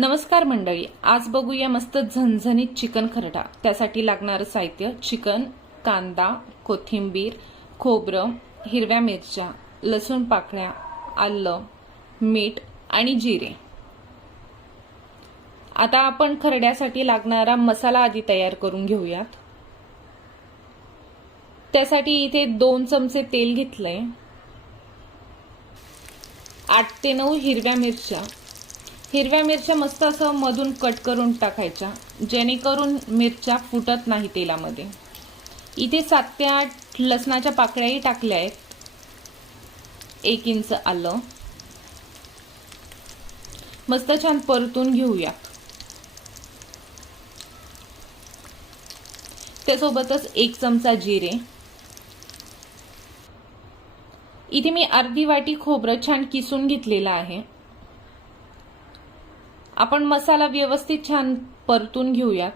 नमस्कार मंडळी आज बघूया मस्त झणझणीत चिकन खरडा. त्यासाठी लागणारं साहित्य चिकन कांदा कोथिंबीर खोबरं हिरव्या मिरच्या लसूण पाकळ्या आलं मीठ आणि जिरे. आता आपण खरड्यासाठी लागणारा मसाला आधी तयार करून घेऊयात. त्यासाठी इथे दोन चमचे तेल घेतलंय. आठ ते नऊ हिरव्या मिरच्या. हिरव्या मिरच्या मस्त असं मधून कट करून टाकायच्या जेणेकरून मिरच्या फुटत नाही तेलामध्ये. इथे सात ते आठ लसणाच्या पाकळ्याही टाकल्या आहेत. एक इंच आलं. मस्त छान परतून घेऊया. त्यासोबतच एक चमचा जिरे. इथे मी अर्धी वाटी खोबरं छान किसून घेतलेलं आहे. आपण मसाला व्यवस्थित छान परतून घेऊयात.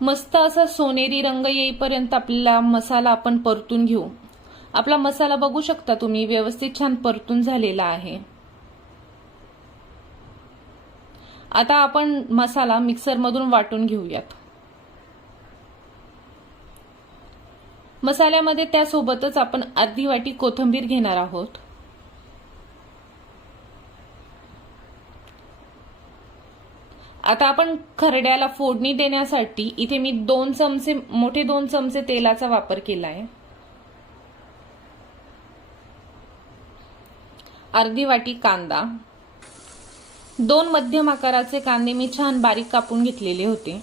मस्त असा सोनेरी रंग येईपर्यंत आपला मसाला आपण परतून घेऊ. आपला मसाला बघू शकता तुम्ही व्यवस्थित छान परतून झालेला आहे. आता आपण मसाला मिक्सरमधून वाटून घेऊयात. मसाल्यामध्ये त्यासोबतच आपण अर्धी वाटी कोथिंबीर घेणार आहोत. आता आपण खरड्याला फोडणी देण्यासाठी इथे मी दोन चमचे मोठे दोन चमचे तेलाचा वापर केला आहे अर्धी वाटी कांदा. दोन मध्यम आकाराचे कांदे मी छान बारीक कापून घेतलेले होते.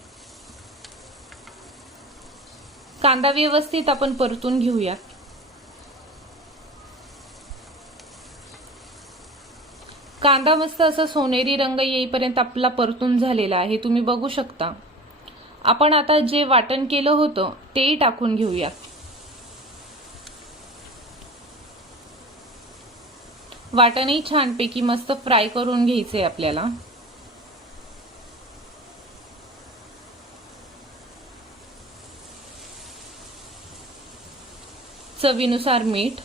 कांदा व्यवस्थित आपण परतून घेऊयात. कांदा मस्त असा सोनेरी रंग येईपर्यंत आपला परतून झालेला आहे. तुम्ही बघू शकता. आपण आता जे वाटण केलं होतं तेही टाकून घेऊयात. वाटणही छानपैकी मस्त फ्राय करून घ्यायचंय आपल्याला. चवीनुसार मीठ.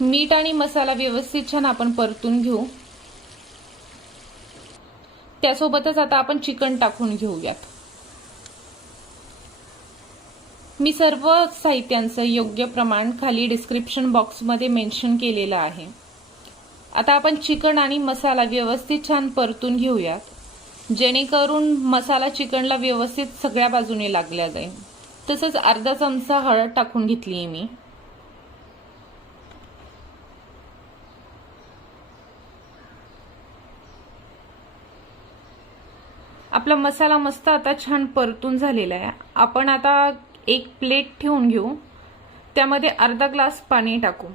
मीठ आणि मसाला व्यवस्थित छान आपण परतून घेऊ. त्यासोबतच आता आपण चिकन टाकून घेऊयात. मी सर्व साहित्यांचं योग्य प्रमाण खाली डिस्क्रिप्शन बॉक्समध्ये मेन्शन केलेलं आहे. आता आपण चिकन आणि मसाला व्यवस्थित छान परतून घेऊयात. जेणेकरून मसाला चिकनला व्यवस्थित सगळ्या बाजूने लागल्या जाईल. तसंच अर्धा चमचा हळद टाकून घेतली आहे मी. आपला मसाला मस्त आता छान परतून झालेला आहे. आपण आता एक प्लेट ठेवून घेऊ. त्यामध्ये अर्धा ग्लास पाणी टाकू.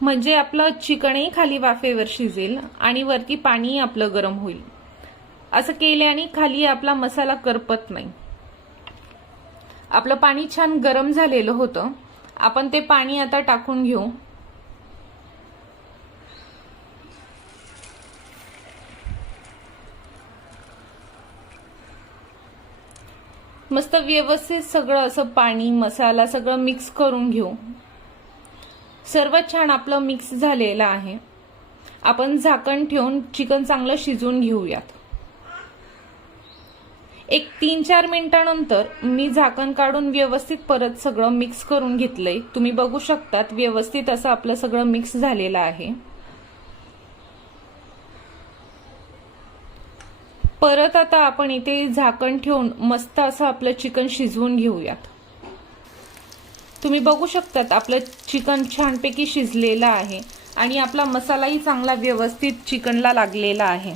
म्हणजे आपलं चिकनही खाली वाफेवर शिजेल आणि वरती पाणी आपलं गरम होईल. असं केल्याने खाली आपला मसाला करपत नाही. आपलं पाणी छान गरम झालेलं होतं. आपण ते पाणी आता टाकून घेऊ. मस्त व्यवस्थित सगळं असं पाणी मसाला सगळं मिक्स करून घेऊ. सर्व छान आपलं मिक्स झालेलं आहे. आपण झाकण ठेवून चिकन चांगलं शिजवून घेऊयात. एक तीन चार मिनिटानंतर मी झाकण काढून व्यवस्थित परत सगळं मिक्स करून घेतलंय. तुम्ही बघू शकतात व्यवस्थित असं आपलं सगळं मिक्स झालेलं आहे. परत आता आपण इथे झाकण ठेवून मस्त असं आपलं चिकन शिजवून घेऊयात. तुम्ही बघू शकतात आपलं चिकन छानपैकी शिजलेलं आहे आणि आपला मसालाही चांगला व्यवस्थित चिकनला लागलेला आहे.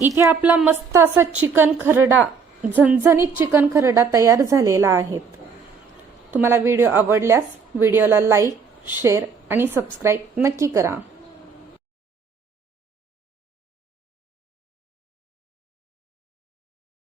इथे आपला मस्त असा चिकन खरडा झणझणीत चिकन खरडा तयार झालेला आहे. तुम्हाला व्हिडिओ आवडल्यास व्हिडिओला लाईक शेअर आणि सबस्क्राईब नक्की करा.